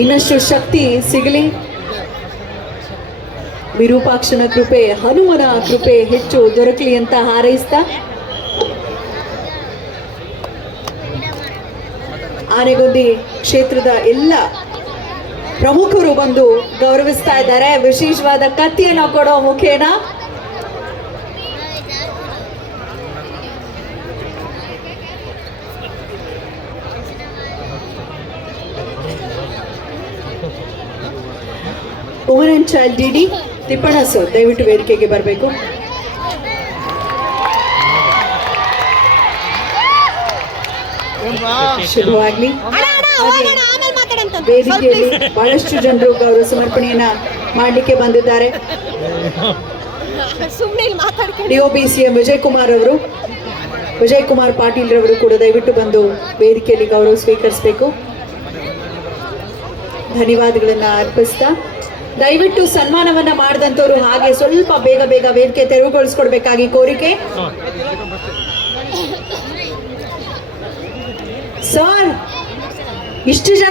ಇನ್ನಷ್ಟು ಶಕ್ತಿ ಸಿಗಲಿ. ವಿರೂಪಾಕ್ಷನ ಕೃಪೆ, ಹನುಮನ ಕೃಪೆ ಹೆಚ್ಚು ದೊರಕಲಿ ಅಂತ ಹಾರೈಸ್ತಾ. ಆನೆಗೊಂದಿ ಕ್ಷೇತ್ರದ ಎಲ್ಲ ಪ್ರಮುಖರು ಬಂದು ಗೌರವಿಸ್ತಾ ಇದ್ದಾರೆ. ವಿಶೇಷವಾದ ಕತ್ತಿಯನ್ನು ಕೊಡೋ ಮುಖೇನ. Woman and child D Tippanna sir ದಯವಿಟ್ಟು ವೇದಿಕೆಗೆ ಬರಬೇಕು. ಶುಭವಾಗಲಿ. ವೇದಿಕೆಯಲ್ಲಿ ಬಹಳಷ್ಟು ಜನರು ಗೌರವ ಸಮರ್ಪಣೆಯನ್ನ ಮಾಡಲಿಕ್ಕೆ ಬಂದಿದ್ದಾರೆ. ಸುಮ್ಮನೆ ಇಲ್ಲಿ B DOB CM Vijay Kumar ಅವರು ವಿಜಯ್ ಕುಮಾರ್ ಪಾಟೀಲ್ ರವರು ಕೂಡ ದಯವಿಟ್ಟು ಬಂದು ವೇದಿಕೆಯಲ್ಲಿ ಗೌರವ ಸ್ವೀಕರಿಸಬೇಕು. ಧನ್ಯವಾದಗಳನ್ನು ಅರ್ಪಿಸ್ತಾ ದಯವಿಟ್ಟು ಸನ್ಮಾನವನ್ನ ಮಾಡಿದಂತವ್ರು ಹಾಗೆ ಸ್ವಲ್ಪ ಬೇಗ ಬೇಗ ವೇದಿಕೆ ತೆರವುಗೊಳಿಸ್ಕೊಡ್ಬೇಕಾಗಿ ಕೋರಿಕೆ. ಸರ್ ಇಷ್ಟು ಜನ